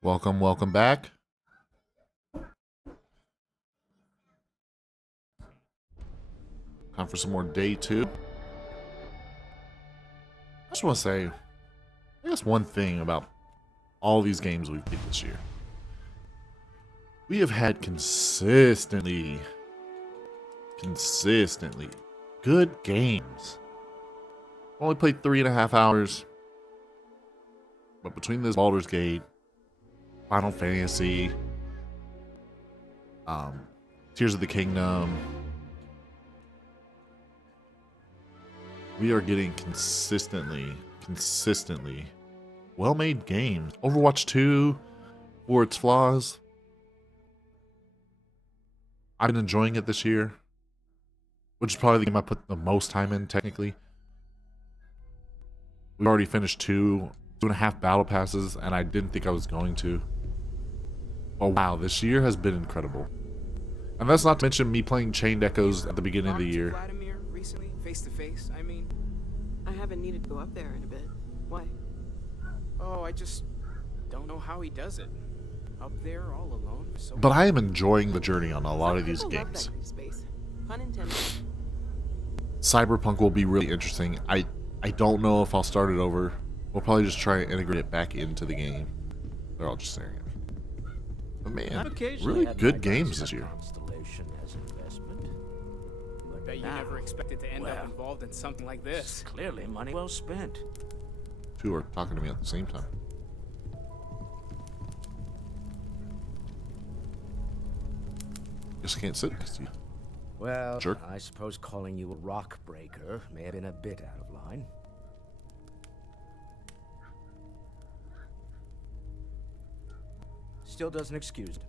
Welcome back. Time for some more day two. I just want to say, I guess one thing about all these games we've played this year. We have had consistently good games. Only played 3.5 hours, but between this Baldur's Gate, Final Fantasy, um, Tears of the Kingdom, we are getting consistently well-made games. Overwatch 2, for its flaws, I've been enjoying it this year, which is probably the game I put the most time in, technically. We've already finished two and a half battle passes, and I didn't think I was going to. Oh wow, this year has been incredible. And that's not to mention me playing Chained Echoes at the beginning of the year. Vladimir recently, face to face, I mean. I haven't needed to go up there in a bit. Why? Oh, I just don't know how he does it. Up there all alone for so But I am enjoying the journey on a lot of these People love games. that kind of space. Pun intended. Cyberpunk will be really interesting. I don't know if I'll start it over. We'll probably just try and integrate it back into the game. They're all just staring at me. But man, really good games this year. Bet you never expected to end up involved in something like this. Clearly money well spent. Two are talking to me at the same time. Just can't sit next to you. Well, Jerk. I suppose calling you a rock breaker may have been a bit out of line. Still doesn't excuse it.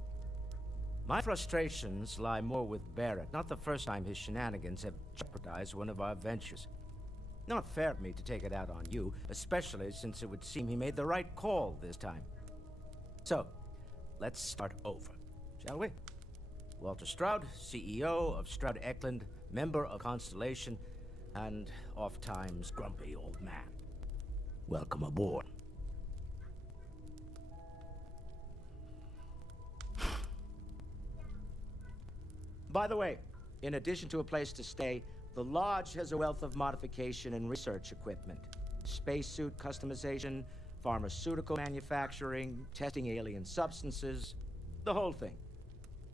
My frustrations lie more with Barrett. Not the first time his shenanigans have jeopardized one of our ventures. Not fair of me to take it out on you, especially since it would seem he made the right call this time. So, let's start over, shall we? Walter Stroud, CEO of Stroud Eklund, member of Constellation, and oft-times grumpy old man. Welcome aboard. By the way, in addition to a place to stay, the Lodge has a wealth of modification and research equipment. Spacesuit customization, pharmaceutical manufacturing, testing alien substances, the whole thing.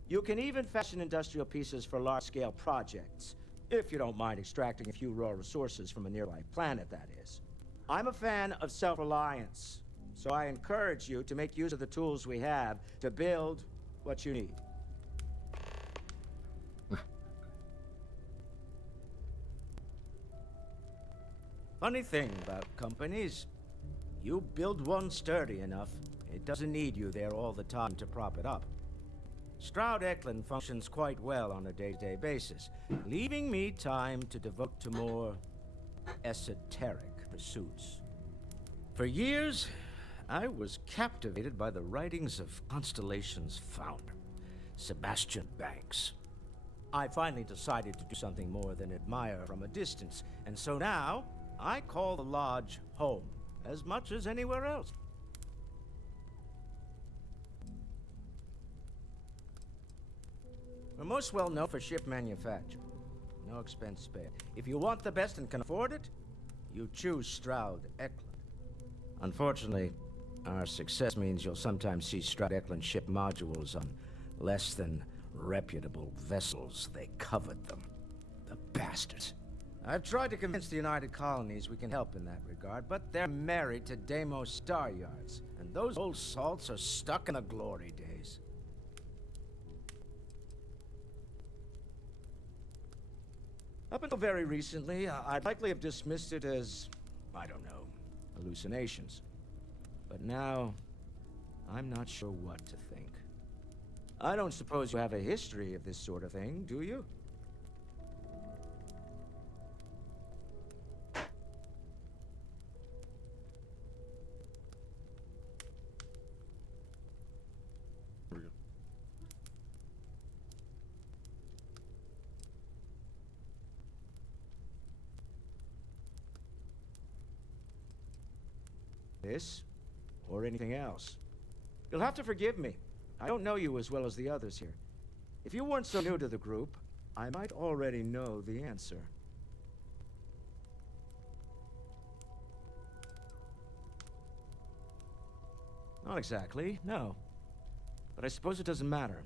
You can even fashion industrial pieces for large-scale projects, if you don't mind extracting a few raw resources from a nearby planet, that is. I'm a fan of self-reliance, so I encourage you to make use of the tools we have to build what you need. Funny thing about companies, you build one sturdy enough, it doesn't need you there all the time to prop it up. Stroud Eklund functions quite well on a day-to-day basis, leaving me time to devote to more esoteric pursuits. For years, I was captivated by the writings of Constellation's founder, Sebastian Banks. I finally decided to do something more than admire from a distance, and so now, I call the Lodge home, as much as anywhere else. We're most well known for ship manufacture. No expense spared. If you want the best and can afford it, you choose Stroud Eklund. Unfortunately, our success means you'll sometimes see Stroud Eklund ship modules on less than reputable vessels. They covet them. The bastards. I've tried to convince the United Colonies we can help in that regard, but they're married to Deimos Star Yards, and those old salts are stuck in the glory days. Up until very recently, I'd likely have dismissed it as, I don't know, hallucinations. But now, I'm not sure what to think. I don't suppose you have a history of this sort of thing, do you? Here we go. This, or anything else? You'll have to forgive me. I don't know you as well as the others here. If you weren't so new to the group, I might already know the answer. Not exactly, no. But I suppose it doesn't matter.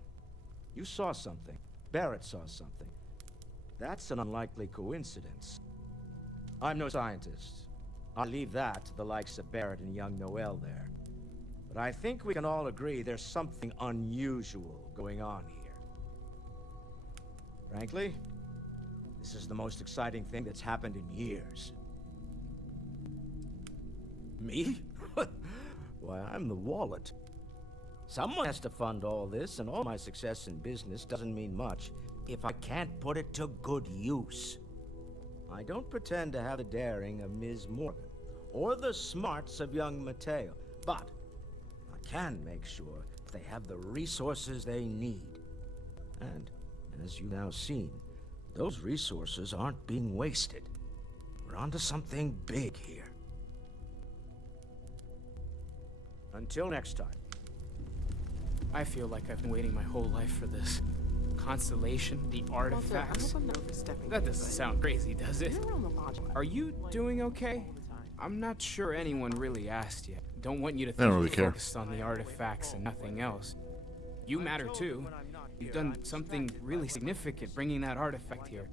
You saw something. Barrett saw something. That's an unlikely coincidence. I'm no scientist. I'll leave that to the likes of Barrett and young Noel there. But I think we can all agree there's something unusual going on here. Frankly, this is the most exciting thing that's happened in years. Me? Why, I'm the wallet. Someone has to fund all this, and all my success in business doesn't mean much if I can't put it to good use. I don't pretend to have the daring of Ms. Morgan, or the smarts of young Mateo, but I can make sure they have the resources they need. And as you've now seen, those resources aren't being wasted. We're onto something big here. Until next time. I feel like I've been waiting my whole life for this. Constellation, the artifacts. I hope I'm not overstepping. That doesn't sound crazy, does it? You're on the logic. Are you doing okay? I'm not sure anyone really asked yet. Don't want you to I don't think really you're care. focused on the artifacts and nothing else. You matter too. You've done something really significant bringing that artifact here.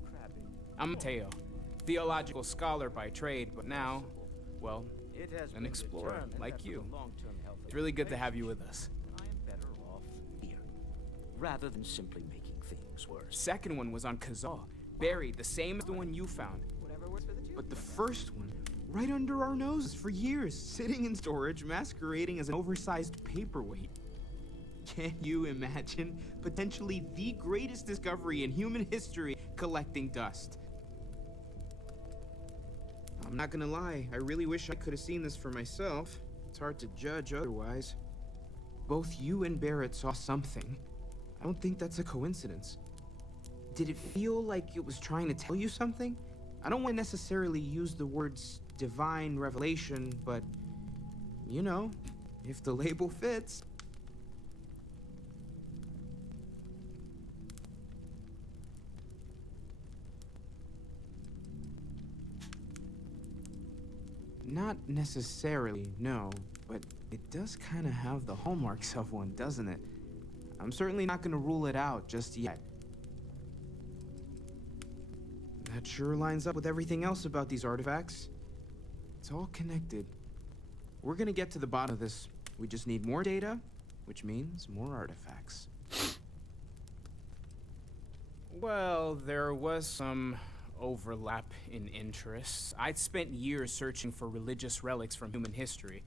I'm Mateo, theological scholar by trade, but now, well, an explorer like you. It's really good to have you with us. I am better off here, rather than simply making things worse. Second one was on Kazaa, buried, the same as the one you found. Whatever works for the two. But the first one, right under our noses for years, sitting in storage, masquerading as an oversized paperweight. Can you imagine potentially the greatest discovery in human history collecting dust? I'm not gonna lie, I really wish I could have seen this for myself. It's hard to judge otherwise. Both you and Barrett saw something. I don't think that's a coincidence. Did it feel like it was trying to tell you something? I don't want to necessarily use the words divine revelation, but, you know, if the label fits. Not necessarily, no, but it does kind of have the hallmarks of one, doesn't it? I'm certainly not going to rule it out just yet. That sure lines up with everything else about these artifacts. It's all connected. We're going to get to the bottom of this. We just need more data, which means more artifacts. Well, there was some overlap in interests. I'd spent years searching for religious relics from human history.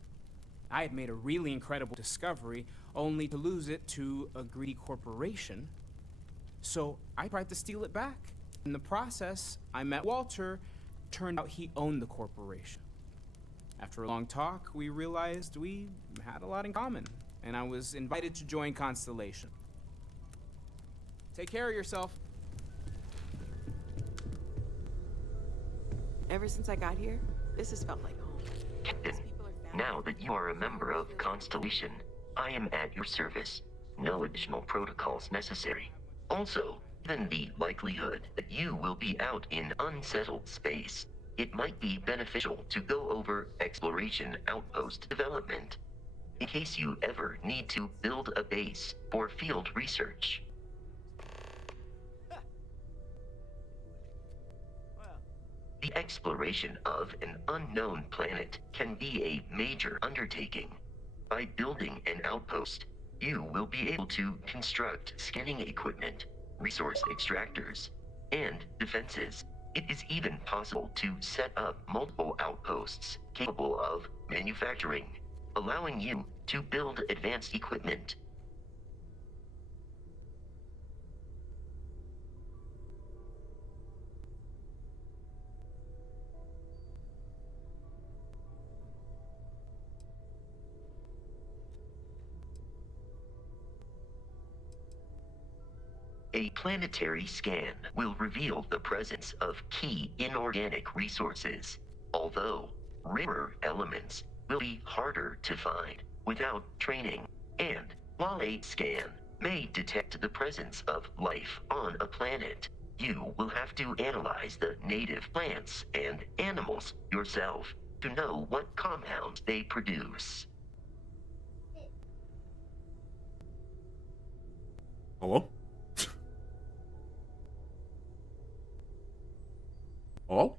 I had made a really incredible discovery, only to lose it to a greedy corporation. So I tried to steal it back. In the process, I met Walter. Turned out he owned the corporation. After a long talk, we realized we had a lot in common, and I was invited to join Constellation. Take care of yourself. Ever since I got here, this has felt like home. Captain, These people are family. now that you are a member of Constellation, I am at your service. No additional protocols necessary. Also, given the likelihood that you will be out in unsettled space, it might be beneficial to go over exploration outpost development, in case you ever need to build a base for field research. The exploration of an unknown planet can be a major undertaking. By building an outpost, you will be able to construct scanning equipment, resource extractors, and defenses. It is even possible to set up multiple outposts capable of manufacturing, allowing you to build advanced equipment. A planetary scan will reveal the presence of key inorganic resources, although rarer elements will be harder to find. Without training, And while a scan may detect the presence of life on a planet, you will have to analyze the native plants and animals yourself to know what compounds they produce. Hello? Hello?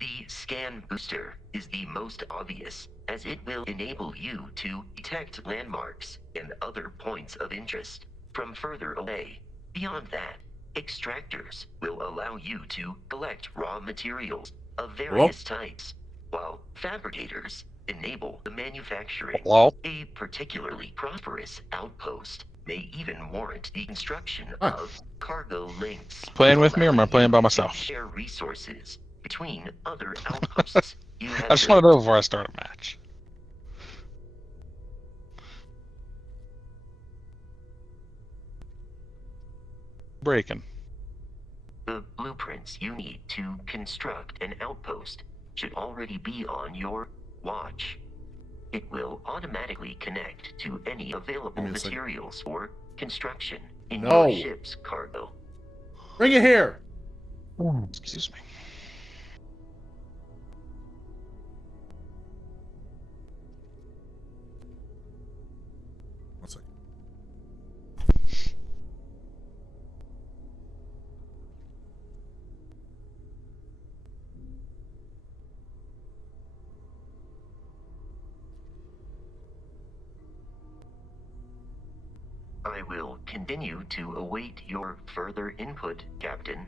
The scan booster is the most obvious, as it will enable you to detect landmarks and other points of interest from further away. Beyond that, extractors will allow you to collect raw materials of various types, while fabricators enable the manufacturing. Hello? A particularly prosperous outpost may even warrant the construction Hi. of cargo links. Playing with me, or am I allowing playing by you to myself? share resources between other outposts you have I just want to built. know before I start a match. Breaking. The blueprints you need to construct an outpost should already be on your watch. It will automatically connect to any available Give me a second. materials for construction in No. your ship's cargo. Bring it here! Excuse me. One second. I will continue to await your further input, Captain.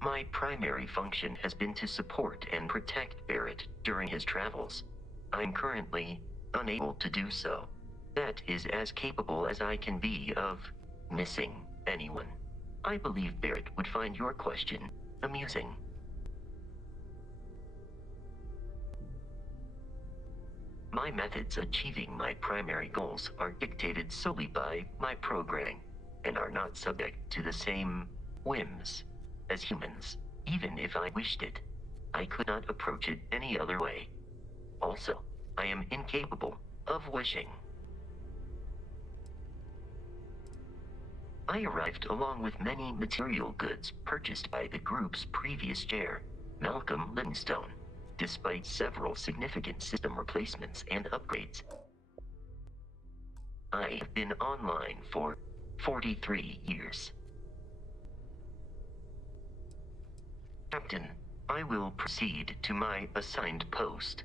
My primary function has been to support and protect Barrett during his travels. I'm currently unable to do so. That is as capable as I can be of missing anyone. I believe Barrett would find your question amusing. My methods achieving my primary goals are dictated solely by my programming, and are not subject to the same whims as humans. Even if I wished it, I could not approach it any other way. Also, I am incapable of wishing. I arrived along with many material goods purchased by the group's previous chair, Malcolm Livingstone, despite several significant system replacements and upgrades. I have been online for 43 years. Captain, I will proceed to my assigned post.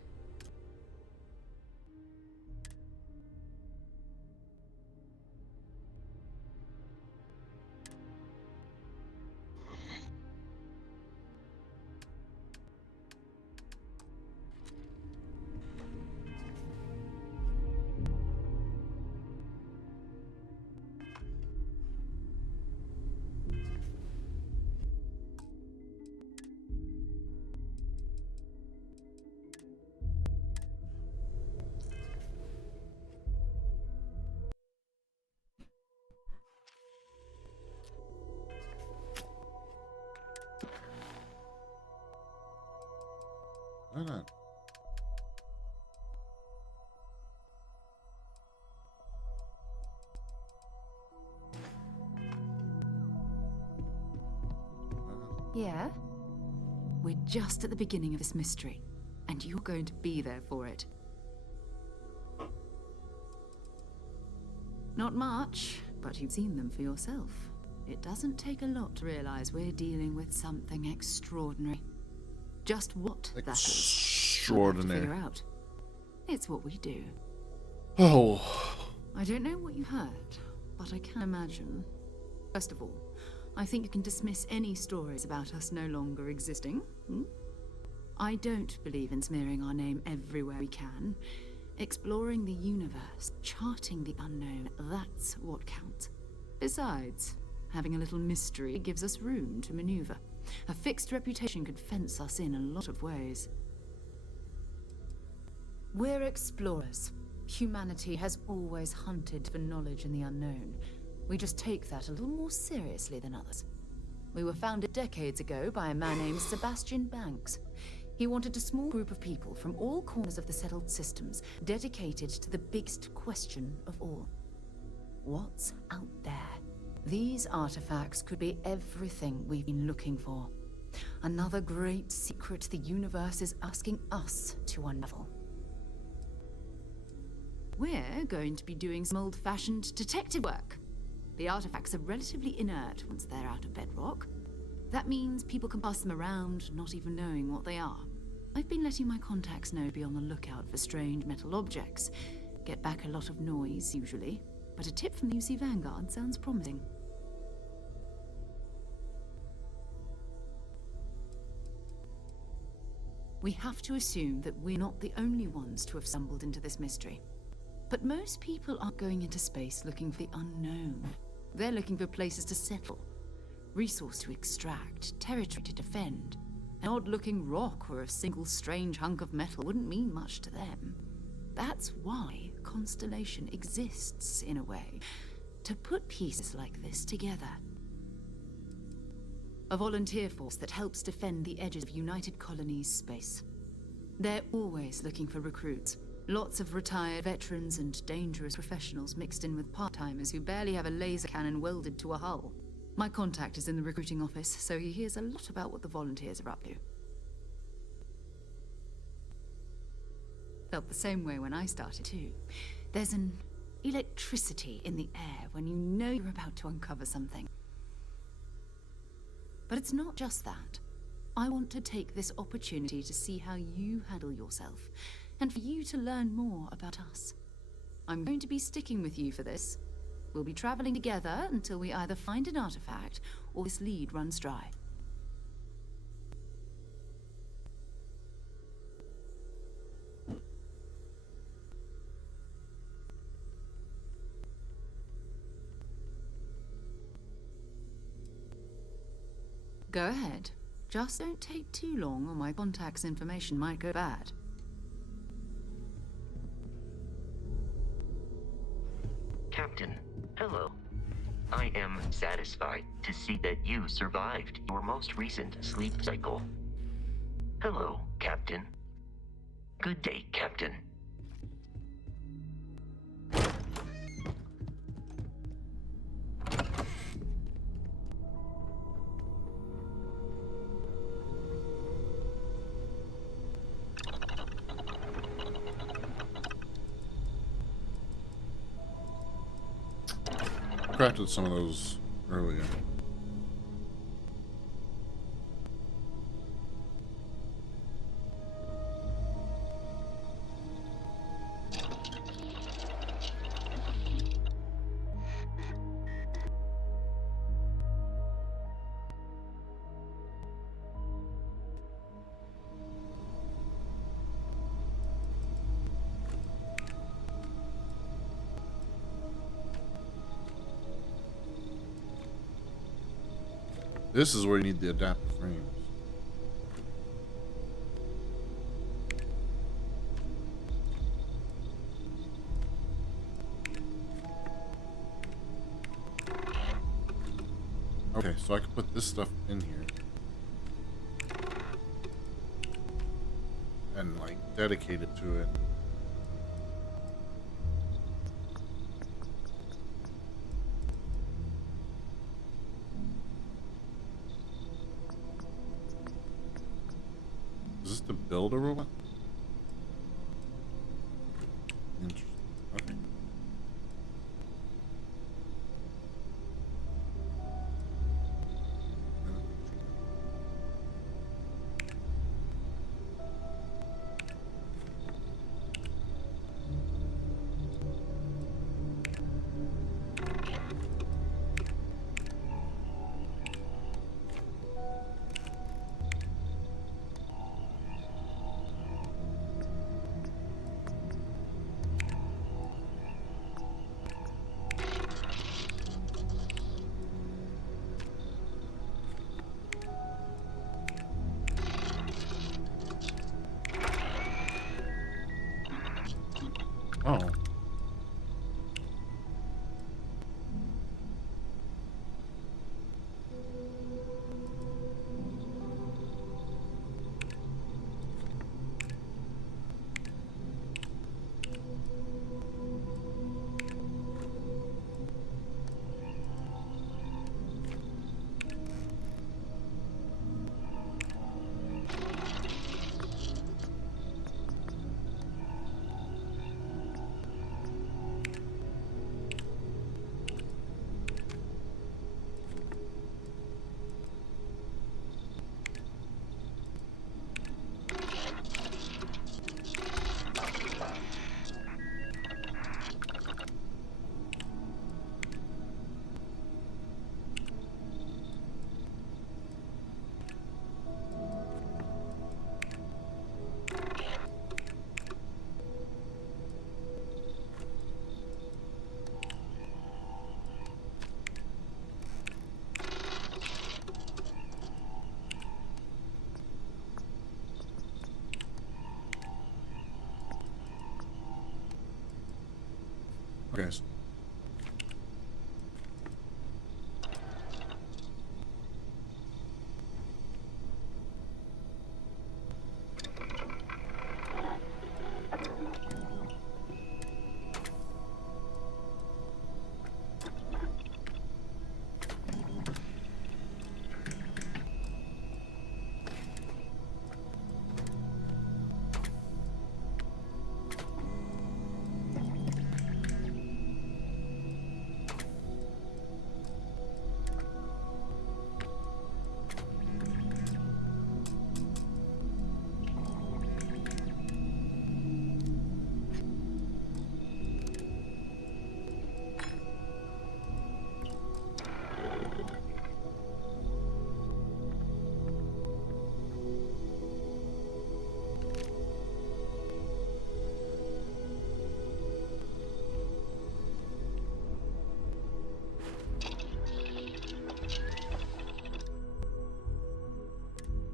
Why not? Yeah? We're just at the beginning of this mystery, and you're going to be there for it. Not much, but you've seen them for yourself. It doesn't take a lot to realize we're dealing with something extraordinary. Just what that is, Extraordinary. we'll have to figure out. It's what we do. Oh. I don't know what you heard, but I can imagine. First of all, I think you can dismiss any stories about us no longer existing. I don't believe in smearing our name everywhere we can. Exploring the universe, charting the unknown, that's what counts. Besides, having a little mystery gives us room to maneuver. A fixed reputation could fence us in a lot of ways. We're explorers. Humanity has always hunted for knowledge in the unknown. We just take that a little more seriously than others. We were founded decades ago by a man named Sebastian Banks. He wanted a small group of people from all corners of the settled systems dedicated to the biggest question of all. What's out there? These artifacts could be everything we've been looking for. Another great secret the universe is asking us to unravel. We're going to be doing some old-fashioned detective work. The artifacts are relatively inert once they're out of bedrock. That means people can pass them around, not even knowing what they are. I've been letting my contacts know to be on the lookout for strange metal objects. Get back a lot of noise, usually. But a tip from the UC Vanguard sounds promising. We have to assume that we're not the only ones to have stumbled into this mystery. But most people aren't going into space looking for the unknown. They're looking for places to settle, resource to extract, territory to defend. An odd-looking rock or a single strange hunk of metal wouldn't mean much to them. That's why Constellation exists, in a way, to put pieces like this together. A volunteer force that helps defend the edges of United Colonies space. They're always looking for recruits. Lots of retired veterans and dangerous professionals mixed in with part-timers who barely have a laser cannon welded to a hull. My contact is in the recruiting office, so he hears a lot about what the volunteers are up to. Felt the same way when I started too. There's an electricity in the air when you know you're about to uncover something. But it's not just that. I want to take this opportunity to see how you handle yourself, and for you to learn more about us. I'm going to be sticking with you for this. We'll be traveling together until we either find an artifact or this lead runs dry. Go ahead. Just don't take too long or my contact's information might go bad. Captain, hello. I am satisfied to see that you survived your most recent sleep cycle. Hello, Captain. Good day, Captain. Crafted some of those earlier. This is where you need the adaptive frames. Okay, so I can put this stuff in here. And like dedicate it to it. Is this to build a robot? Interesting. Okay. Okay.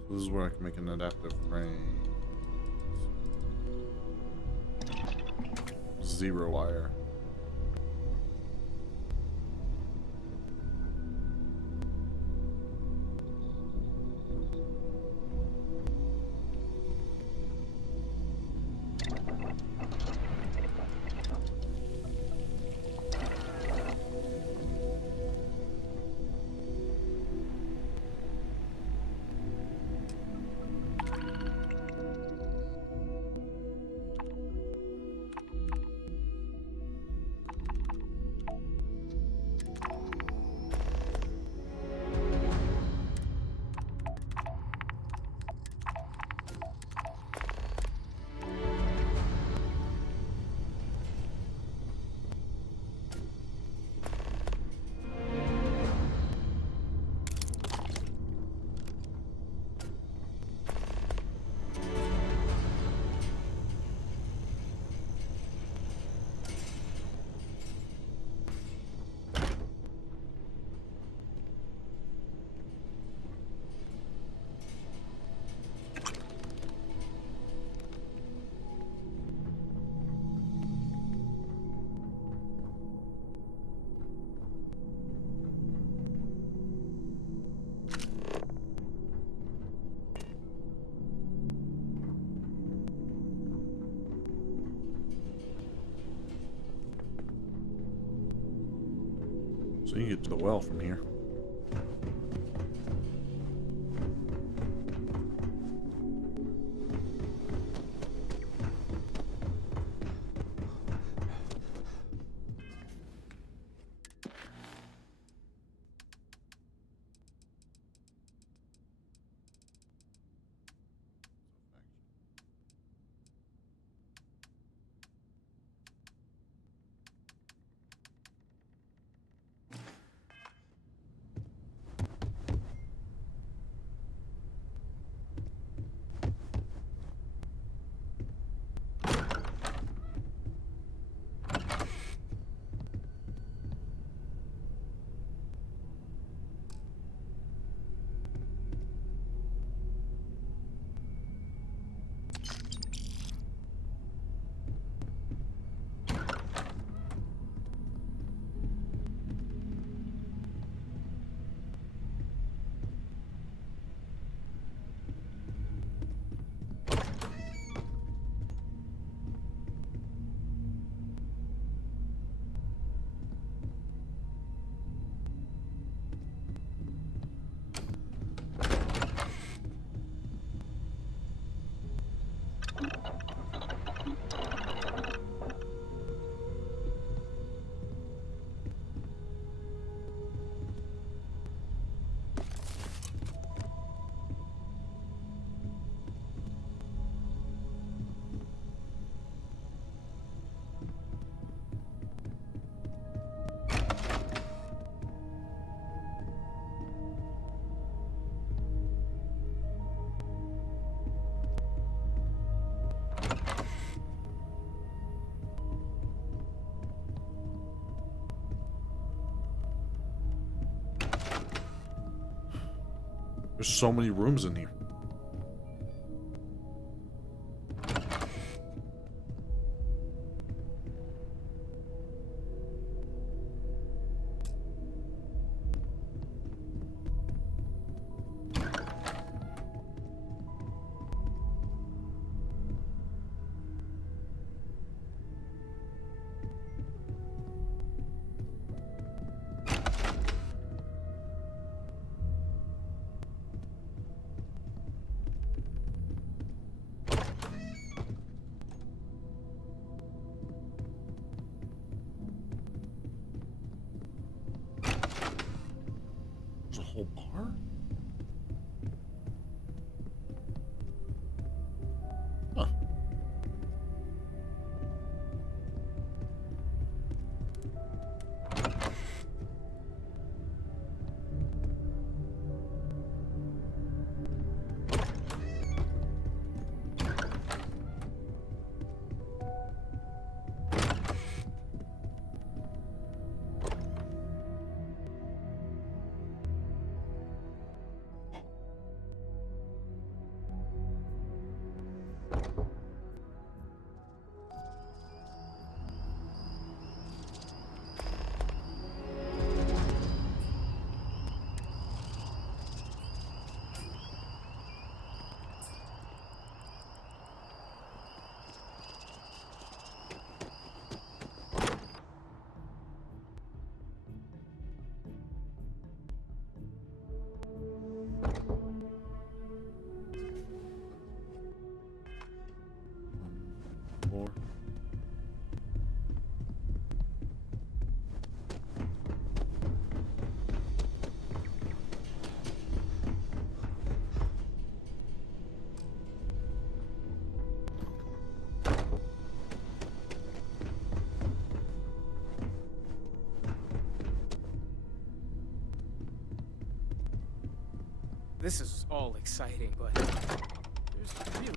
This is where I can make an adaptive frame. 0 wire. So you can get to the well from here. There's so many rooms in here. There's a whole bar? Huh. More. This is all exciting, but there's really...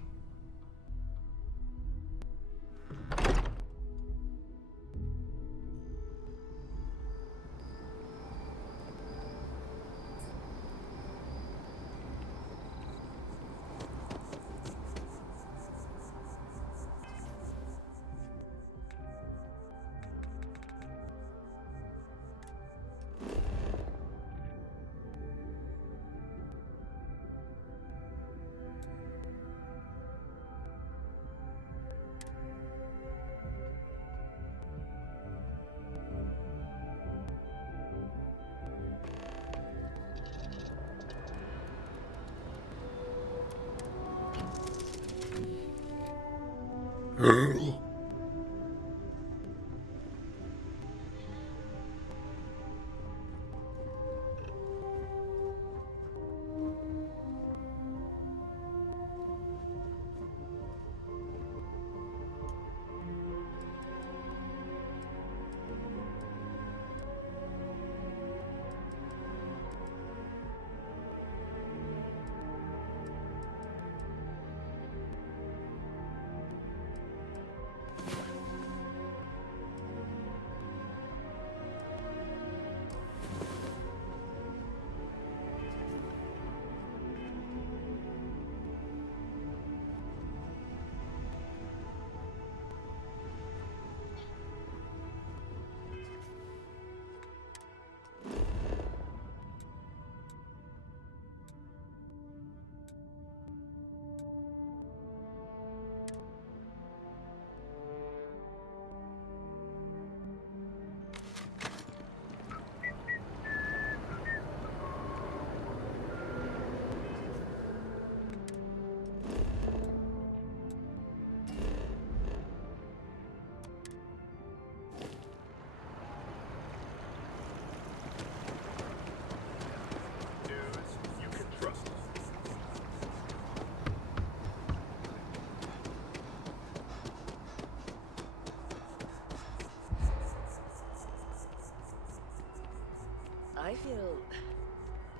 I feel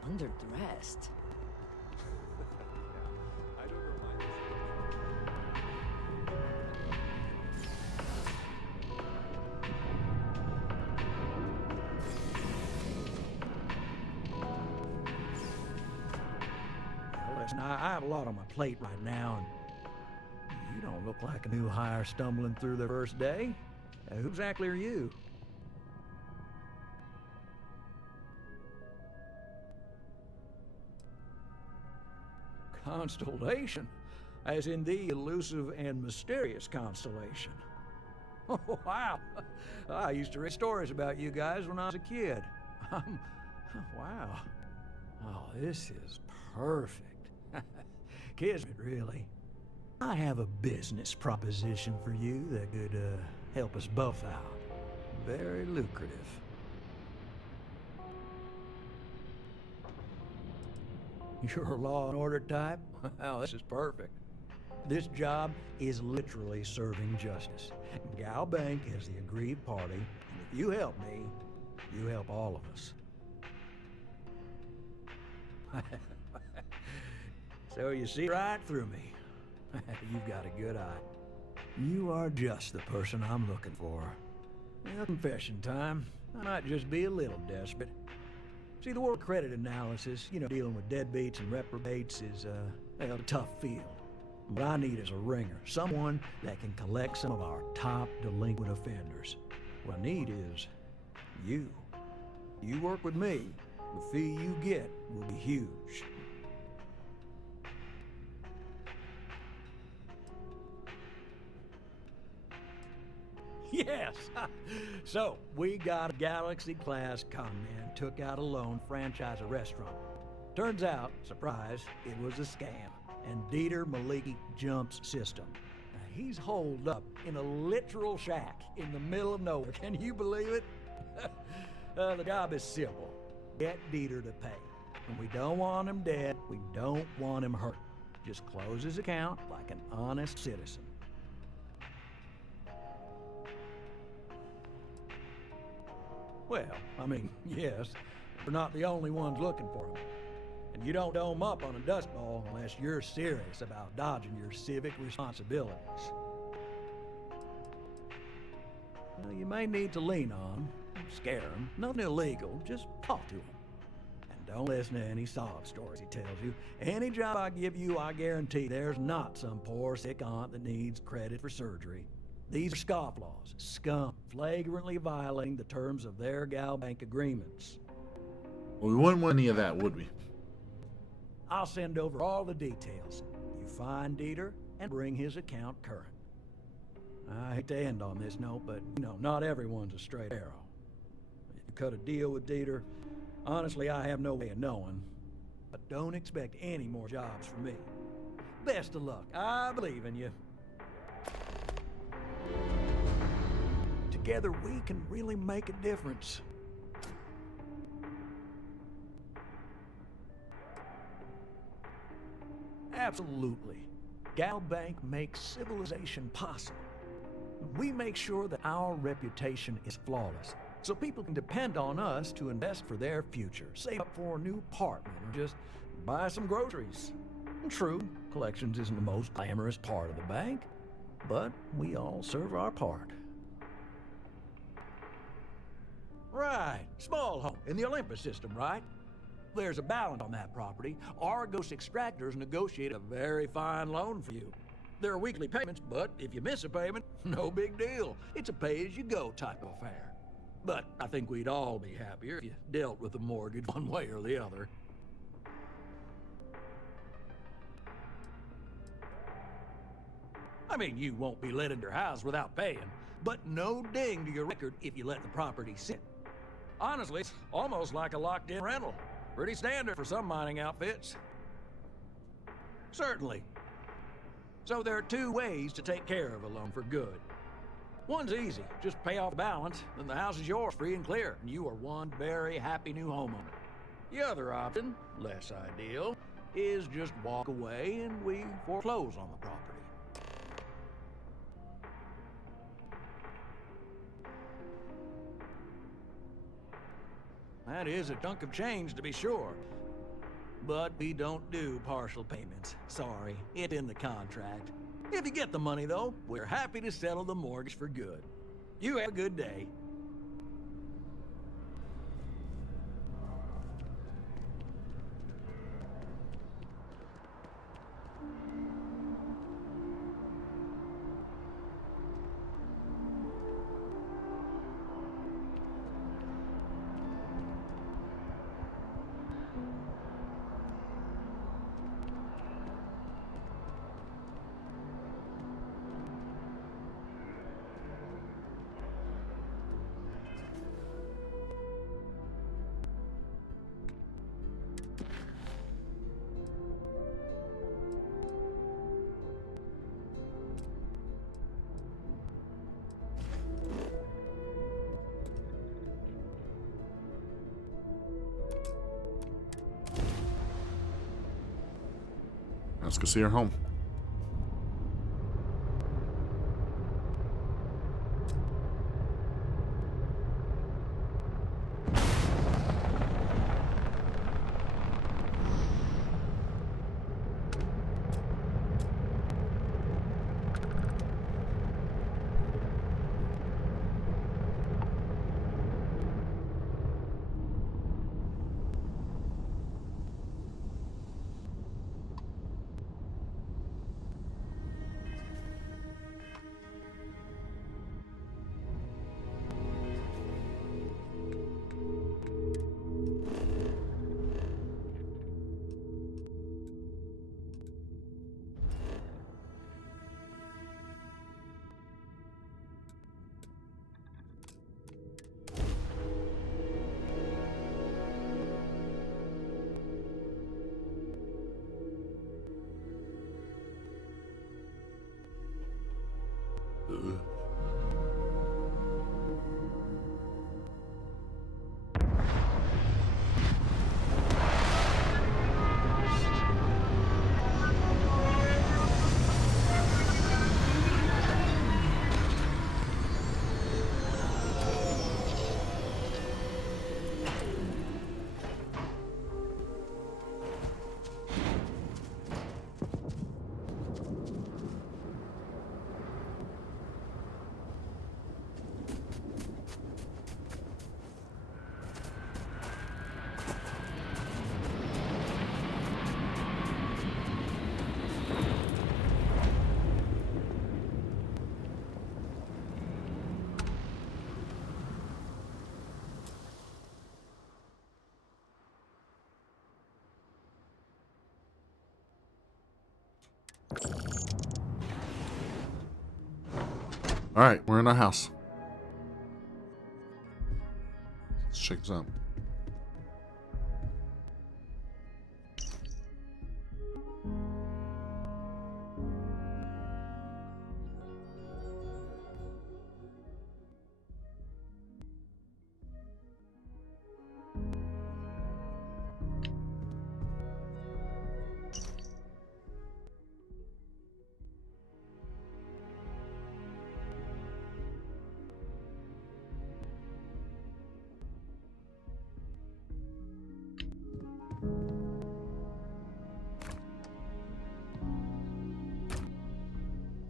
underdressed. Well, listen, I have a lot on my plate right now, and you don't look like a new hire stumbling through their first day. Who exactly are you? Constellation, as in the elusive and mysterious constellation. Oh, wow. I used to read stories about you guys when I was a kid. Wow. Oh, this is perfect. Kismet, really. I have a business proposition for you that could help us both out. Very lucrative. You're a law and order type? Well, this is perfect. This job is literally serving justice. Gal Bank is the aggrieved party, and if you help me, you help all of us. So you see right through me. You've got a good eye. You are just the person I'm looking for. Well, confession time. I might just be a little desperate. See, the world credit analysis, dealing with deadbeats and reprobates is, a tough field. What I need is a ringer, someone that can collect some of our top delinquent offenders. What I need is you. You work with me, the fee you get will be huge. Yes! So, we got a Galaxy-class conman, took out a loan, franchise a restaurant. Turns out, surprise, it was a scam. And Dieter Maliki jumps system. Now, he's holed up in a literal shack in the middle of nowhere. Can you believe it? The job is simple. Get Dieter to pay. And we don't want him dead. We don't want him hurt. Just close his account like an honest citizen. Well, yes, we're not the only ones looking for him. And you don't dome up on a dust ball unless you're serious about dodging your civic responsibilities. Well, you may need to lean on, scare him, nothing illegal, just talk to him. And don't listen to any sob stories he tells you. Any job I give you, I guarantee there's not some poor sick aunt that needs credit for surgery. These are scofflaws, scum, flagrantly violating the terms of their Gal Bank agreements. Well, we wouldn't want any of that, would we? I'll send over all the details. You find Dieter and bring his account current. I hate to end on this note, but, not everyone's a straight arrow. If you cut a deal with Dieter, honestly, I have no way of knowing. But don't expect any more jobs from me. Best of luck. I believe in you. Together, we can really make a difference. Absolutely. Gal Bank makes civilization possible. We make sure that our reputation is flawless, so people can depend on us to invest for their future, save up for a new apartment, or just buy some groceries. And true, collections isn't the most glamorous part of the bank, but we all serve our part. Right, small home in the Olympus system, right? There's a balance on that property. Argos Extractors negotiate a very fine loan for you. There are weekly payments, but if you miss a payment, no big deal. It's a pay-as-you-go type of affair. But I think we'd all be happier if you dealt with the mortgage one way or the other. You won't be let into your house without paying, but no ding to your record if you let the property sit. Honestly, it's almost like a locked-in rental. Pretty standard for some mining outfits. Certainly. So there are two ways to take care of a loan for good. One's easy. Just pay off the balance, then the house is yours free and clear, and you are one very happy new homeowner. The other option, less ideal, is just walk away and we foreclose on the property. That is a chunk of change, to be sure. But we don't do partial payments. Sorry, it's in the contract. If you get the money, though, we're happy to settle the mortgage for good. You have a good day. Let's go see her home. All right, we're in our house. Let's check this out.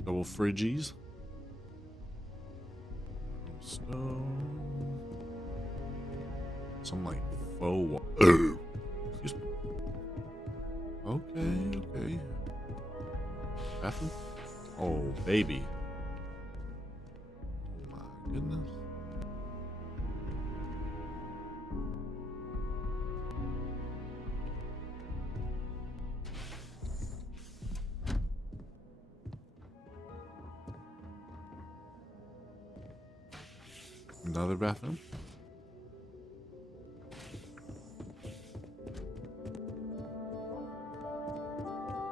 Double fridgies. Stove. Some like faux. Excuse me. Okay. Bathroom? Oh, baby. Oh my goodness. Another bathroom.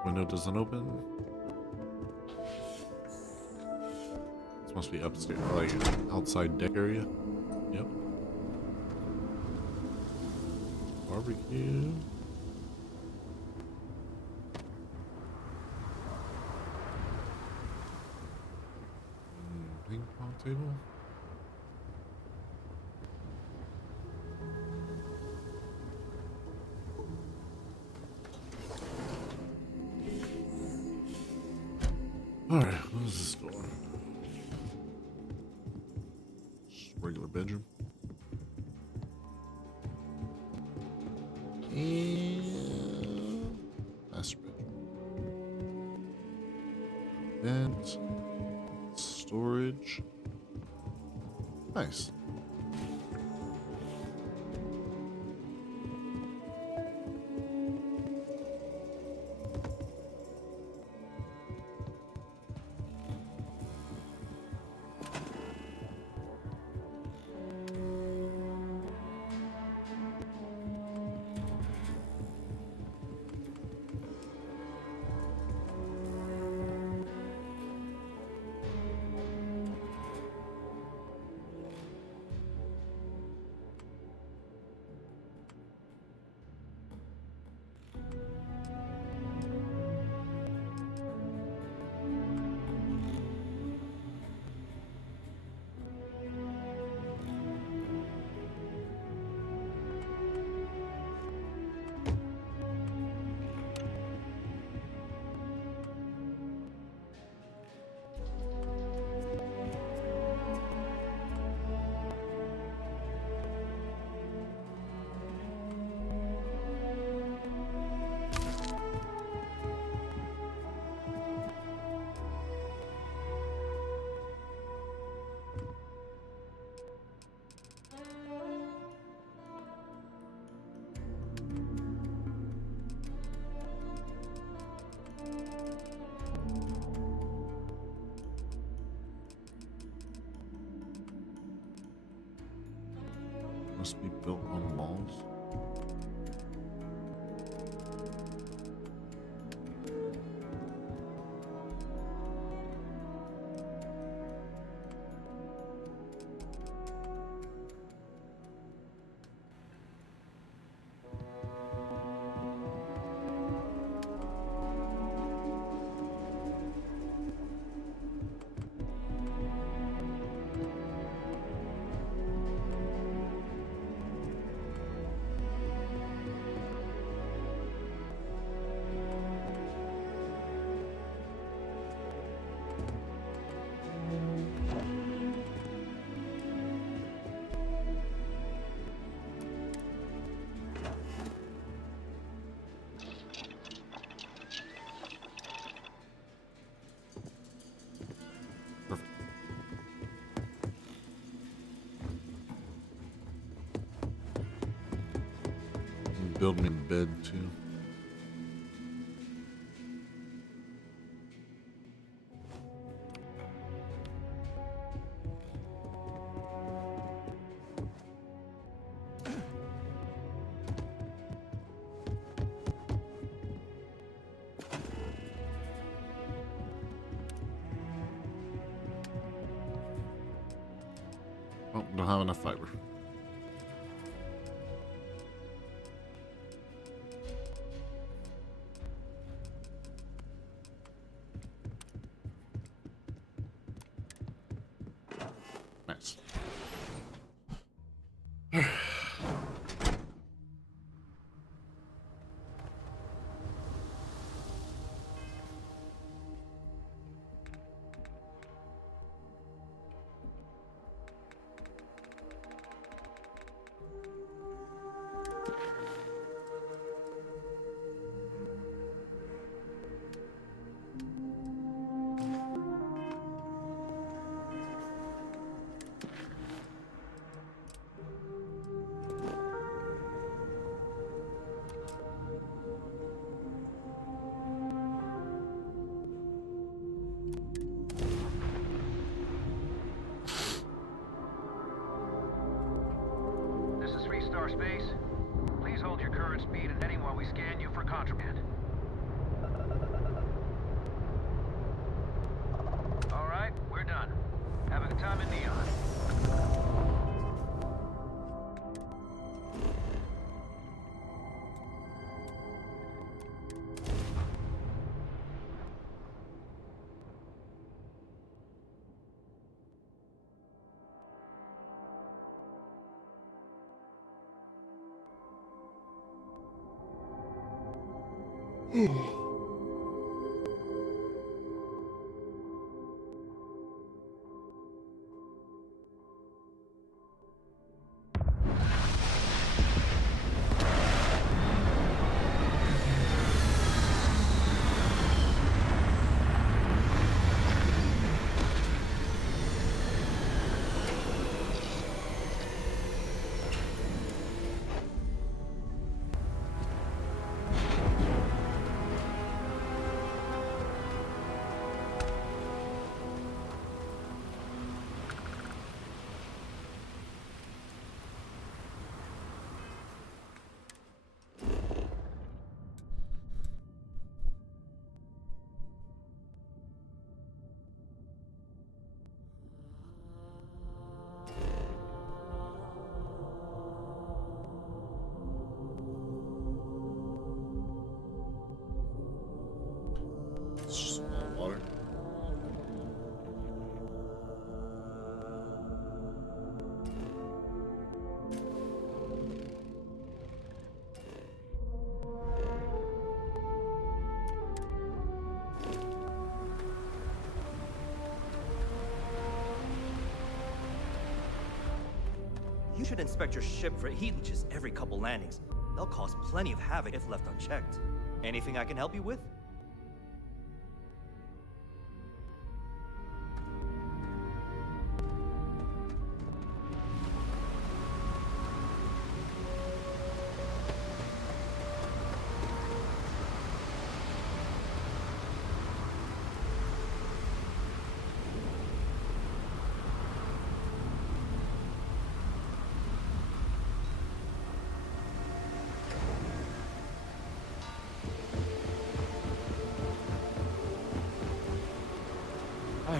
Window doesn't open. This must be upstairs, like outside deck area. Yep. Barbecue. Ping pong table. Alright, what is this door? Just regular bedroom. And master bedroom. Vent. Storage. Nice. must be built on walls. Build me a bed too. Oh, don't have enough fiber. Nice. Space. Please hold your current speed and heading while we scan you for contraband. All right, we're done. Have a good time in Neon. Water. You should inspect your ship for heat leeches every couple landings. They'll cause plenty of havoc if left unchecked. Anything I can help you with?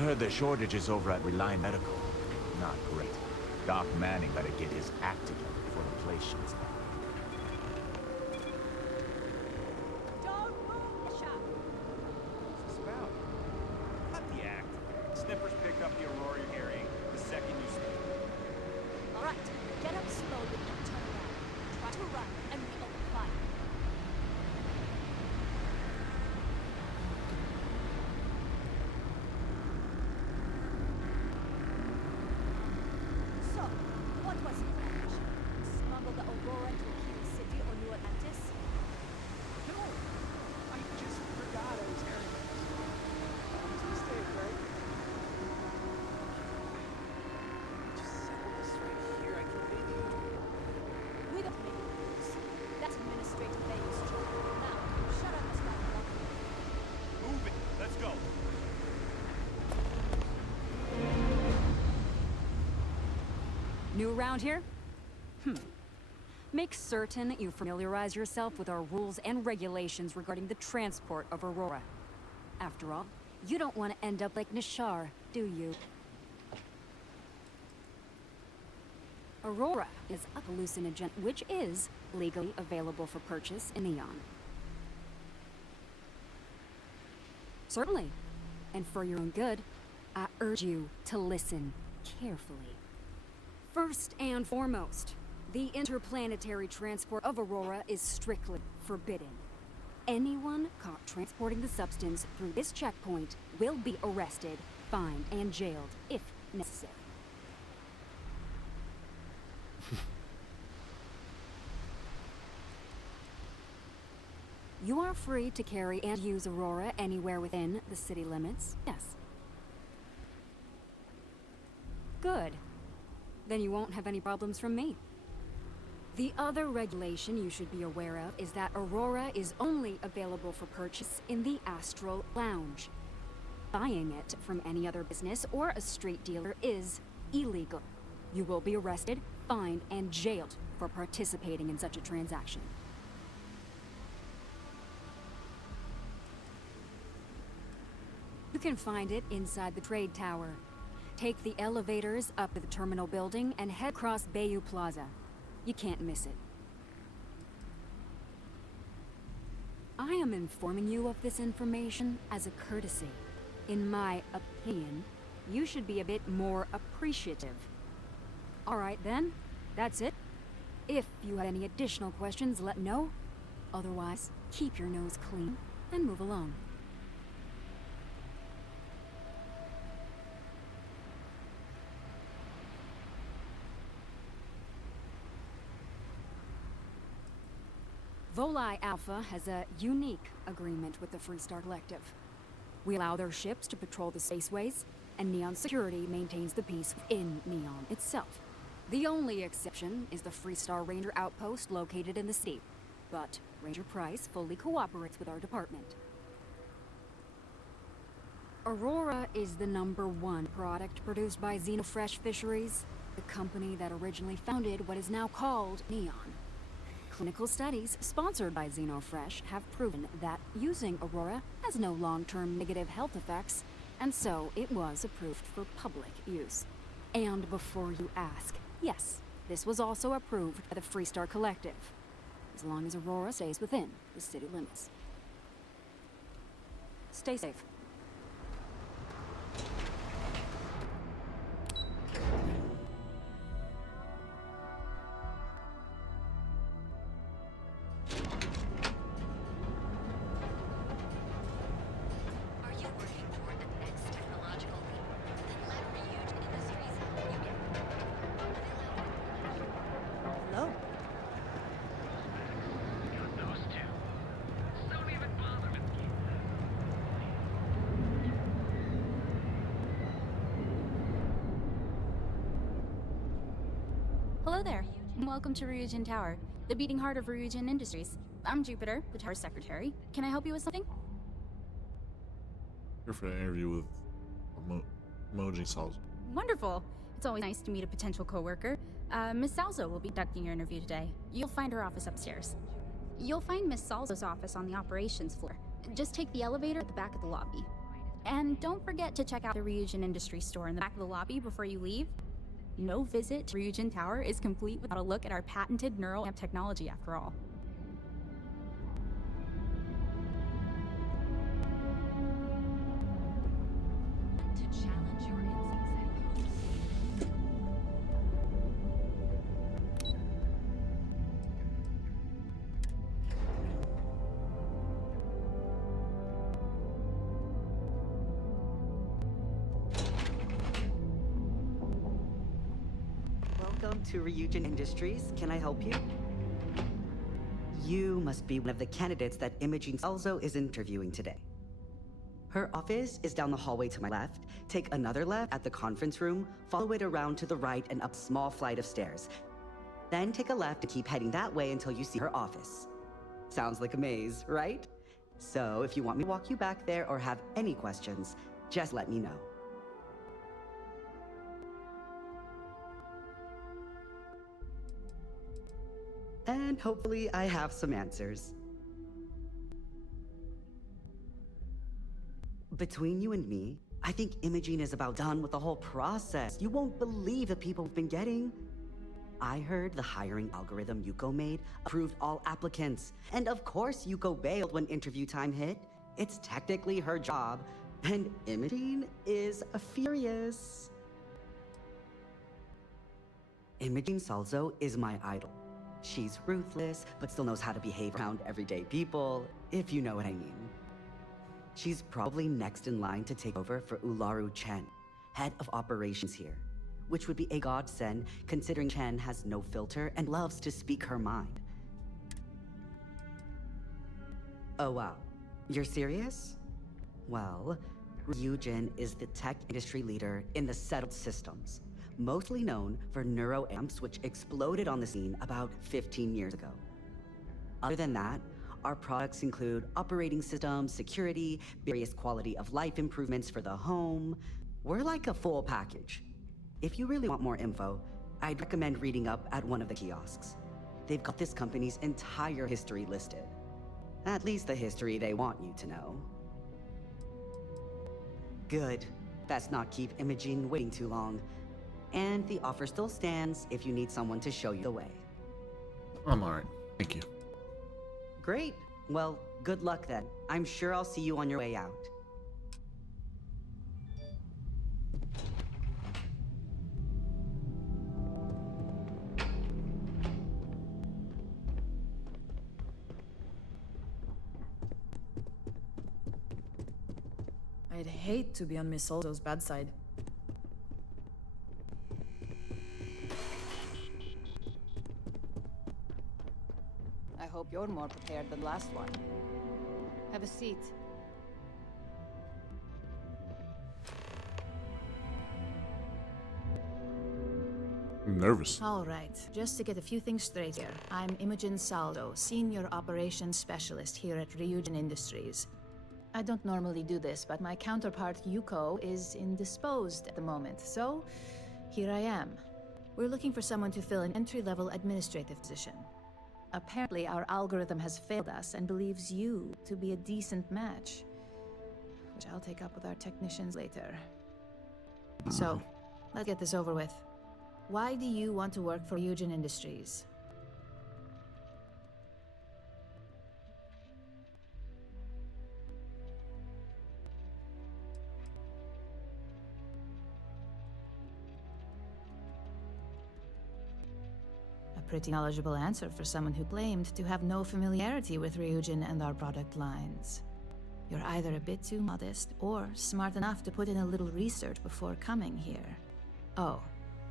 heard the shortages over at Reliant Medical. Not great. Doc Manning better get his act together before the place shuts down. Don't move the shop. What's this about? Cut the act. Snippers picked up the Aurora you're carrying the second you speak. All right, get up slowly and turn around. Try to run, and we open fire. So, what was your plan? Smuggle the Aurora to Key City or New Atlantis? No, I just forgot I was carrying it. That was a mistake, right? Just settle this right here. I can maybe. We don't make rules. That's Administrator Bay's job. Now, shut up and start walking. Move it. Let's go. New around here? Make certain you familiarize yourself with our rules and regulations regarding the transport of Aurora. After all, you don't want to end up like Nishar, do you? Aurora is a hallucinogen which is legally available for purchase in Neon. Certainly. And for your own good, I urge you to listen carefully. First and foremost, the interplanetary transport of Aurora is strictly forbidden. Anyone caught transporting the substance through this checkpoint will be arrested, fined, and jailed if necessary. You are free to carry and use Aurora anywhere within the city limits, yes. Good. Then you won't have any problems from me. The other regulation you should be aware of is that Aurora is only available for purchase in the Astral Lounge. Buying it from any other business or a street dealer is illegal. You will be arrested, fined, and jailed for participating in such a transaction. You can find it inside the trade tower. Take the elevators up to the terminal building and head across Bayou Plaza. You can't miss it. I am informing you of this information as a courtesy. In my opinion, you should be a bit more appreciative. Alright then, that's it. If you have any additional questions, let me know. Otherwise, keep your nose clean and move along. Volii Alpha has a unique agreement with the Freestar Collective. We allow their ships to patrol the spaceways, and Neon Security maintains the peace within Neon itself. The only exception is the Freestar Ranger outpost located in the city, but Ranger Price fully cooperates with our department. Aurora is the #1 product produced by Xenofresh Fisheries, the company that originally founded what is now called Neon. Clinical studies sponsored by Xenofresh have proven that using Aurora has no long-term negative health effects, and so it was approved for public use. And before you ask, yes, this was also approved by the Freestar Collective, as long as Aurora stays within the city limits. Stay safe. Hello there, and welcome to Ryujin Tower, the beating heart of Ryujin Industries. I'm Jupiter, the tower secretary. Can I help you with something? Here for an interview with Moji Salzo. Wonderful. It's always nice to meet a potential coworker. Miss Salzo will be conducting your interview today. You'll find her office upstairs. You'll find Miss Salzo's office on the operations floor. Just take the elevator at the back of the lobby. And don't forget to check out the Ryujin Industries store in the back of the lobby before you leave. No visit to Ryujin Tower is complete without a look at our patented neural amp technology after all. To challenge your instincts and hopes. Welcome to Ryujin Industries. Can I help you? You must be one of the candidates that Imogene Salzo is interviewing today. Her office is down the hallway to my left. Take another left at the conference room, follow it around to the right and up a small flight of stairs. Then take a left and keep heading that way until you see her office. Sounds like a maze, right? So if you want me to walk you back there or have any questions, just let me know. And hopefully I have some answers. Between you and me, I think Imogene is about done with the whole process. You won't believe the people have been getting. I heard the hiring algorithm Yuko made approved all applicants. And of course Yuko bailed when interview time hit. It's technically her job. And Imogene is furious. Imogene Salzo is my idol. She's ruthless, but still knows how to behave around everyday people, if you know what I mean. She's probably next in line to take over for Ularu Chen, head of operations here, which would be a godsend considering Chen has no filter and loves to speak her mind. Oh wow, you're serious? Well, Ryujin is the tech industry leader in the settled systems, mostly known for neuroamps, which exploded on the scene about 15 years ago. Other than that, our products include operating systems, security, various quality of life improvements for the home. We're like a full package. If you really want more info, I'd recommend reading up at one of the kiosks. They've got this company's entire history listed. At least the history they want you to know. Good. Best not keep Imogene waiting too long. And the offer still stands if you need someone to show you the way. I'm alright. Thank you. Great. Well, good luck then. I'm sure I'll see you on your way out. I'd hate to be on Miss Salzo's bad side. I hope you're more prepared than last one. Have a seat. I'm nervous. All right, just to get a few things straight here. I'm Imogen Saldo, Senior Operations Specialist here at Ryujin Industries. I don't normally do this, but my counterpart Yuko is indisposed at the moment, so here I am. We're looking for someone to fill an entry-level administrative position. Apparently, our algorithm has failed us and believes you to be a decent match, which I'll take up with our technicians later. So, let's get this over with. Why do you want to work for Ryujin Industries? Pretty knowledgeable answer for someone who claimed to have no familiarity with Ryujin and our product lines. You're either a bit too modest or smart enough to put in a little research before coming here. Oh,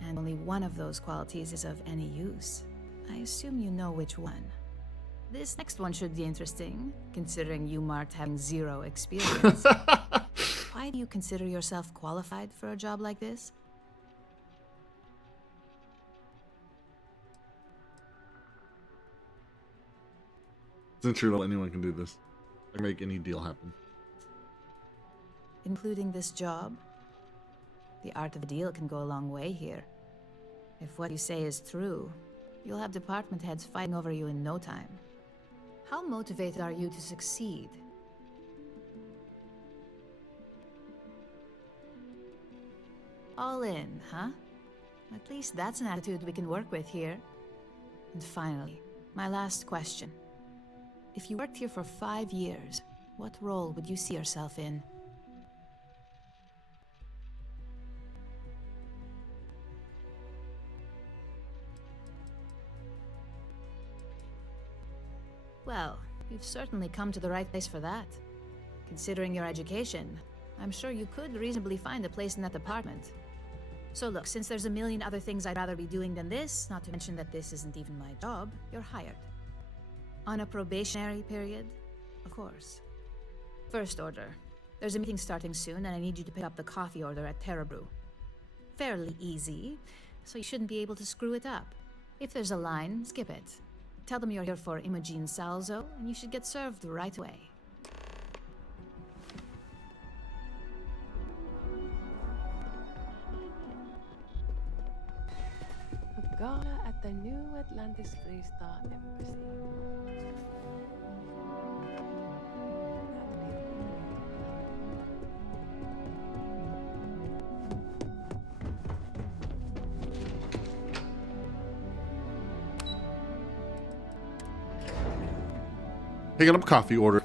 and only one of those qualities is of any use. I assume you know which one. This next one should be interesting, considering you marked having zero experience. Why do you consider yourself qualified for a job like this? Since you're anyone can do this. I can make any deal happen. Including this job? The art of the deal can go a long way here. If what you say is true, you'll have department heads fighting over you in no time. How motivated are you to succeed? All in, huh? At least that's an attitude we can work with here. And finally, my last question. If you worked here for 5 years, what role would you see yourself in? Well, you've certainly come to the right place for that. Considering your education, I'm sure you could reasonably find a place in that department. So look, since there's a million other things I'd rather be doing than this, not to mention that this isn't even my job, you're hired. On a probationary period, of course. First order. There's a meeting starting soon, and I need you to pick up the coffee order at Terrabrew. Fairly easy, so you shouldn't be able to screw it up. If there's a line, skip it. Tell them you're here for Imogen Salzo, and you should get served right away. A gala at the New Atlantis Freestar Embassy. Picking up coffee order.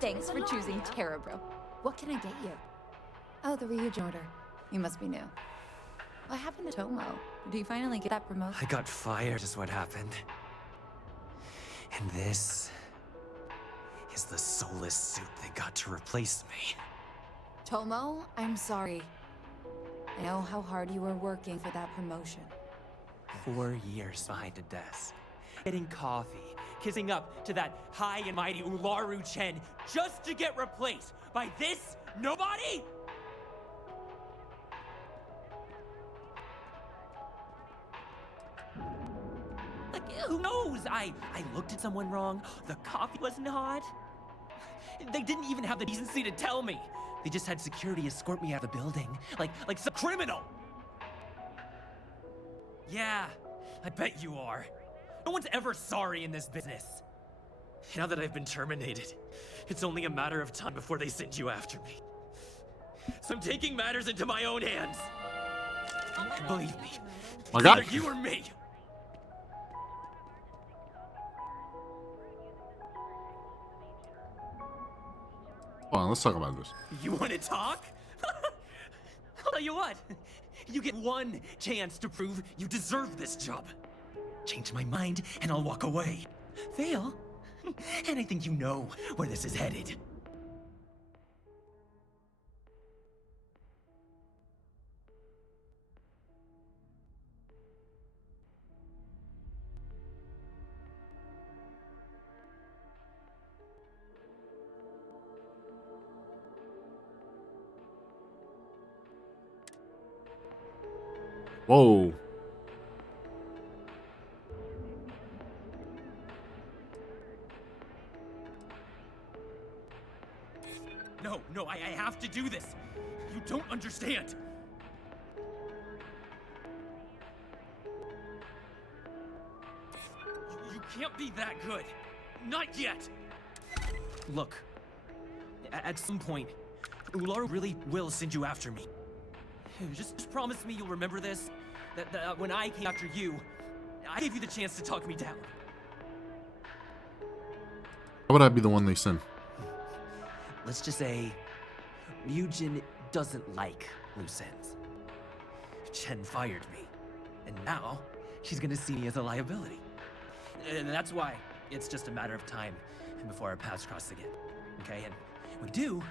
Thanks for choosing Terrabrew. What can I get you? Oh, the Ryujin order. You must be new. What happened to Tomo? Did you finally get that promotion? I got fired is what happened. And this is the soulless suit they got to replace me. Tomo, I'm sorry. I know how hard you were working for that promotion. 4 years behind a desk, getting coffee, kissing up to that high and mighty Ularu Chen just to get replaced by this nobody? Like, who knows? I looked at someone wrong, the coffee wasn't hot. They didn't even have the decency to tell me. They just had security escort me out of the building, like some criminal. Yeah, I bet you are. No one's ever sorry in this business. Now that I've been terminated, it's only a matter of time before they send you after me. So I'm taking matters into my own hands. Believe me, either you or me. Hold on, let's talk about this. You want to talk? I'll tell you what. You get one chance to prove you deserve this job. Change my mind, and I'll walk away. Fail, and I think you know where this is headed. Whoa. No, I have to do this. You don't understand. You can't be that good. Not yet. Look, at some point, Ularu really will send you after me. Just promise me you'll remember this. That when I came after you, I gave you the chance to talk me down. How would I be the one they send? Let's just say Ryujin doesn't like loose ends. Chen fired me, and now she's gonna see me as a liability. And that's why it's just a matter of time before our paths cross again. Okay, and when we do,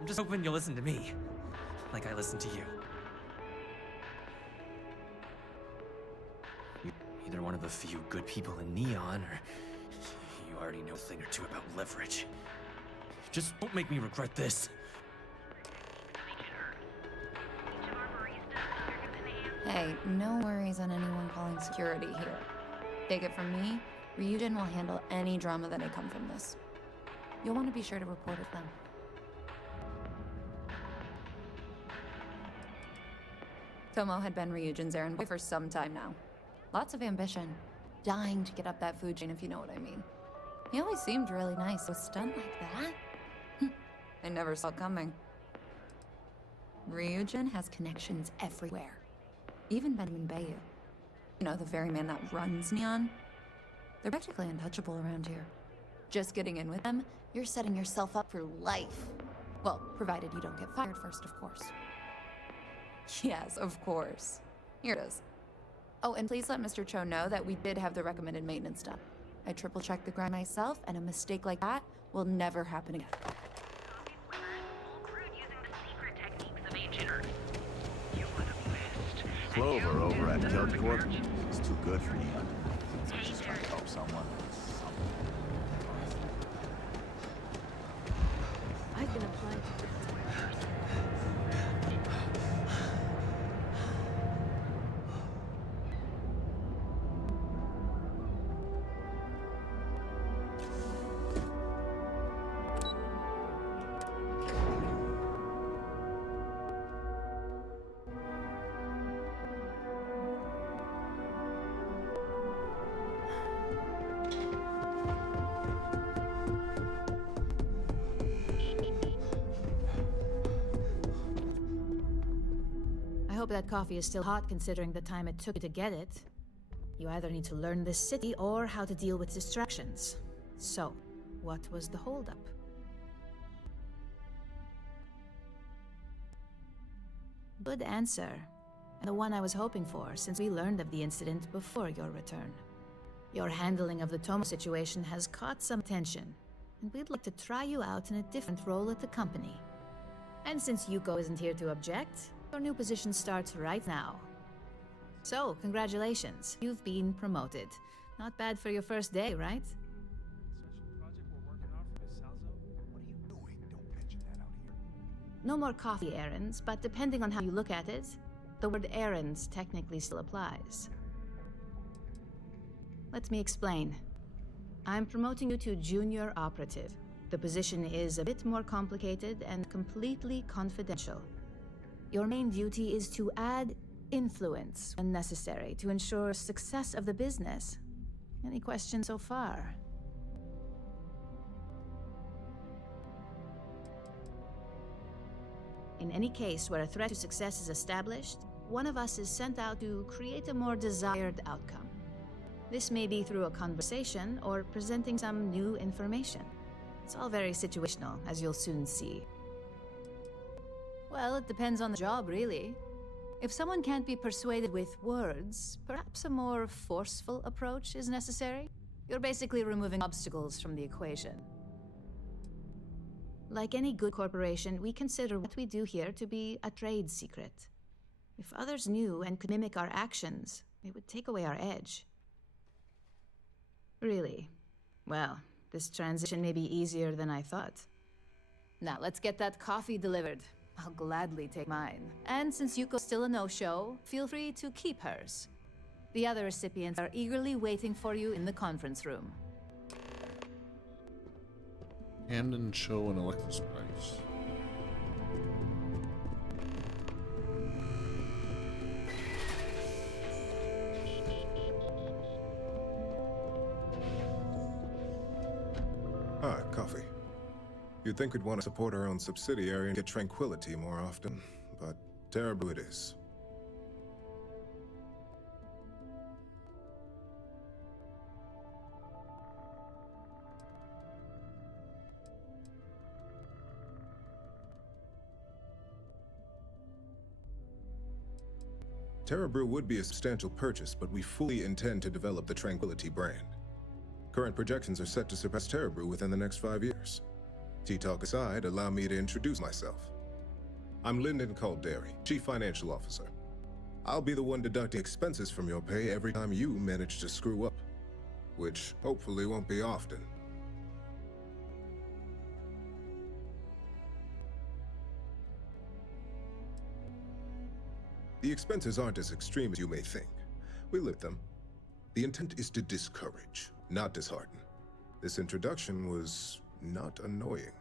I'm just hoping you'll listen to me, like I listen to you. You're either one of the few good people in Neon, or you already know a thing or two about leverage. Just don't make me regret this. Hey, no worries on anyone calling security here. Take it from me, Ryujin will handle any drama that may come from this. You'll want to be sure to report it then. Tomo had been Ryujin's errand boy for some time now. Lots of ambition. Dying to get up that food chain, if you know what I mean. He always seemed really nice. A stunt like that? I never saw it coming. Ryujin has connections everywhere. Even Benjamin Bayu. You know, the very man that runs Neon. They're practically untouchable around here. Just getting in with them, you're setting yourself up for life. Well, provided you don't get fired first, of course. Yes, of course. Here it is. Oh, and please let Mr. Cho know that we did have the recommended maintenance done. I triple-checked the grind myself, and a mistake like that will never happen again. Clover over at Kelpcorp is too good for Neon. So she's trying to help someone. I've been applied to I hope that coffee is still hot considering the time it took you to get it. You either need to learn this city or how to deal with distractions. So, what was the holdup? Good answer. And the one I was hoping for, since we learned of the incident before your return. Your handling of the Tomo situation has caught some attention, and we'd like to try you out in a different role at the company. And since Yuko isn't here to object, your new position starts right now. So, congratulations. You've been promoted. Not bad for your first day, right? No more coffee errands, but depending on how you look at it, the word errands technically still applies. Let me explain. I'm promoting you to junior operative. The position is a bit more complicated and completely confidential. Your main duty is to add influence when necessary to ensure success of the business. Any questions so far? In any case where a threat to success is established, one of us is sent out to create a more desired outcome. This may be through a conversation or presenting some new information. It's all very situational, as you'll soon see. Well, it depends on the job, really. If someone can't be persuaded with words, perhaps a more forceful approach is necessary. You're basically removing obstacles from the equation. Like any good corporation, we consider what we do here to be a trade secret. If others knew and could mimic our actions, it would take away our edge. Really? Well, this transition may be easier than I thought. Now, let's get that coffee delivered. I'll gladly take mine. And since Yuko's still a no-show, feel free to keep hers. The other recipients are eagerly waiting for you in the conference room. Hamden, Cho, and Alexis Price. Ah, coffee. You'd think we'd want to support our own subsidiary and get tranquility more often, but terrible it is. TerraBrew would be a substantial purchase, but we fully intend to develop the Tranquility brand. Current projections are set to surpass TerraBrew within the next 5 years. Tea-talk aside, allow me to introduce myself. I'm Lyndon Calderi, Chief Financial Officer. I'll be the one deducting expenses from your pay every time you manage to screw up, which hopefully won't be often. The expenses aren't as extreme as you may think. We live them. The intent is to discourage, not dishearten. This introduction was not annoying.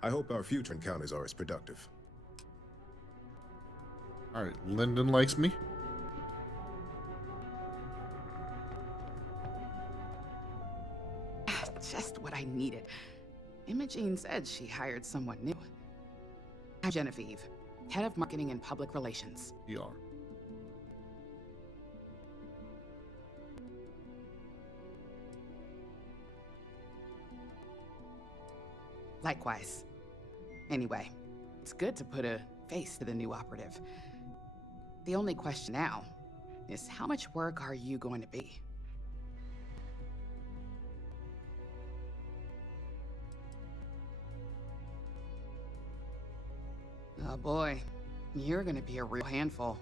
I hope our future encounters are as productive. Alright, Lyndon likes me. Just what I needed. Imogene said she hired someone new. I'm Genevieve, head of marketing and public relations. You are. Likewise. Anyway, it's good to put a face to the new operative. The only question now is how much work are you going to be? Oh boy, you're gonna be a real handful.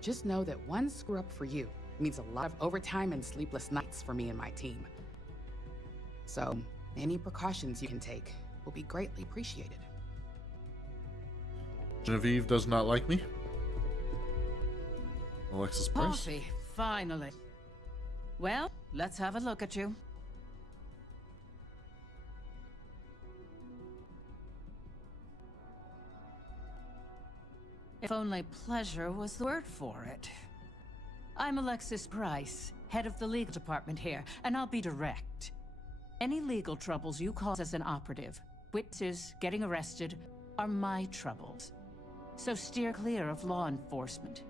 Just know that one screw up for you means a lot of overtime and sleepless nights for me and my team. So, any precautions you can take will be greatly appreciated. Genevieve does not like me. Alexis Price. Coffee, finally. Well, let's have a look at you. If only pleasure was the word for it. I'm Alexis Price, head of the legal department here, and I'll be direct. Any legal troubles you cause as an operative, witnesses, getting arrested, are my troubles. So steer clear of law enforcement.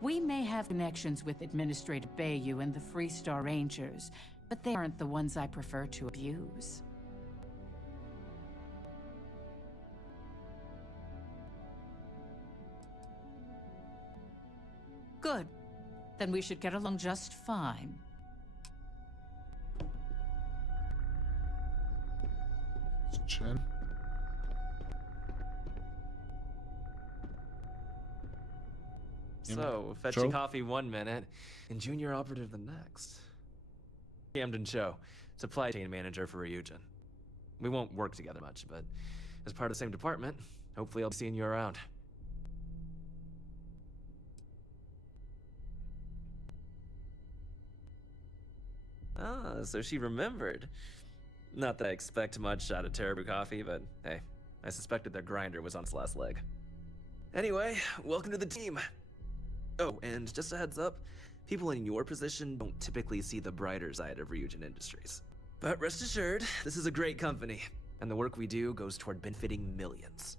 We may have connections with Administrator Bayou and the Freestar Rangers, but they aren't the ones I prefer to abuse. Good. Then we should get along just fine. Chen. So, fetchy coffee 1 minute, and junior operative the next. Camden Cho, supply chain manager for Ryujin. We won't work together much, but as part of the same department, hopefully I'll be seeing you around. Ah, so she remembered. Not that I expect much out of Terrible Coffee, but hey, I suspected their grinder was on its last leg. Anyway, welcome to the team. Oh, and just a heads up, people in your position don't typically see the brighter side of Ryujin Industries. But rest assured, this is a great company, and the work we do goes toward benefiting millions.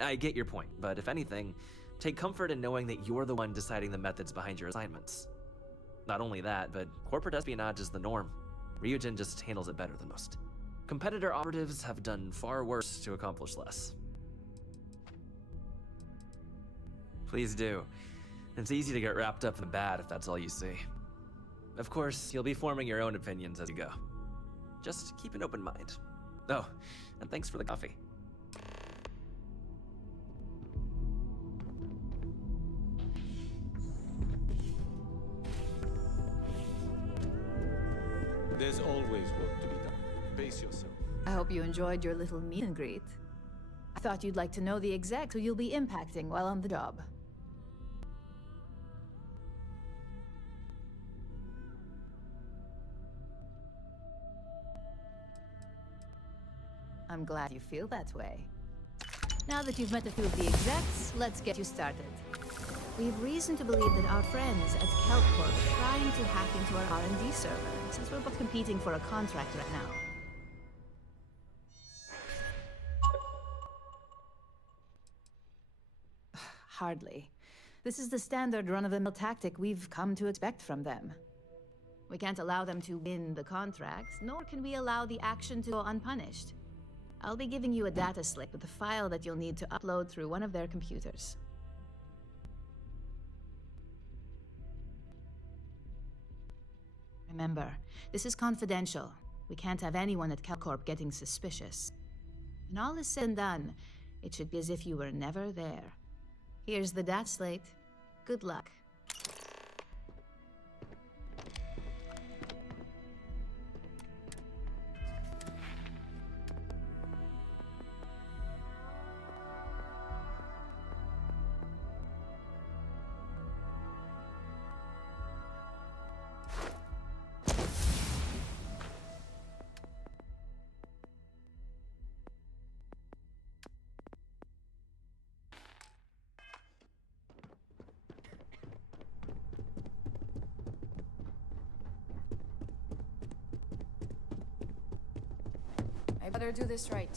I get your point, but if anything, take comfort in knowing that you're the one deciding the methods behind your assignments. Not only that, but corporate espionage is the norm. Ryujin just handles it better than most. Competitor operatives have done far worse to accomplish less. Please do. It's easy to get wrapped up in the bad if that's all you see. Of course, you'll be forming your own opinions as you go. Just keep an open mind. Oh, and thanks for the coffee. There's always work to be done. Pace yourself. I hope you enjoyed your little meet and greet. I thought you'd like to know the exec who you'll be impacting while on the job. I'm glad you feel that way. Now that you've met a few of the execs, let's get you started. We have reason to believe that our friends at Kelpcorp are trying to hack into our R&D server, since we're both competing for a contract right now. Hardly. This is the standard run-of-the-mill tactic we've come to expect from them. We can't allow them to win the contracts, nor can we allow the action to go unpunished. I'll be giving you a data slip with a file that you'll need to upload through one of their computers. Remember, this is confidential. We can't have anyone at Kelcorp getting suspicious. When all is said and done, it should be as if you were never there. Here's the data slate. Good luck. I better do this right.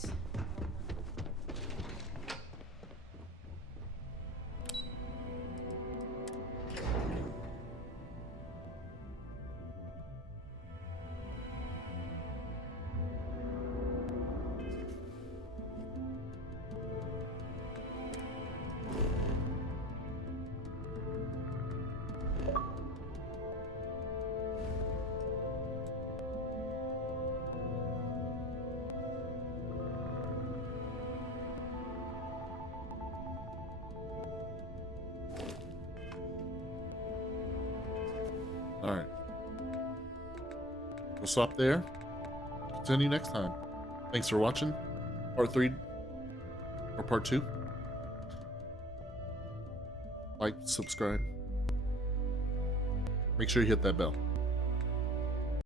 Alright. We'll stop there. Continue next time. Thanks for watching. Part 3 or part 2. Like, subscribe. Make sure you hit that bell.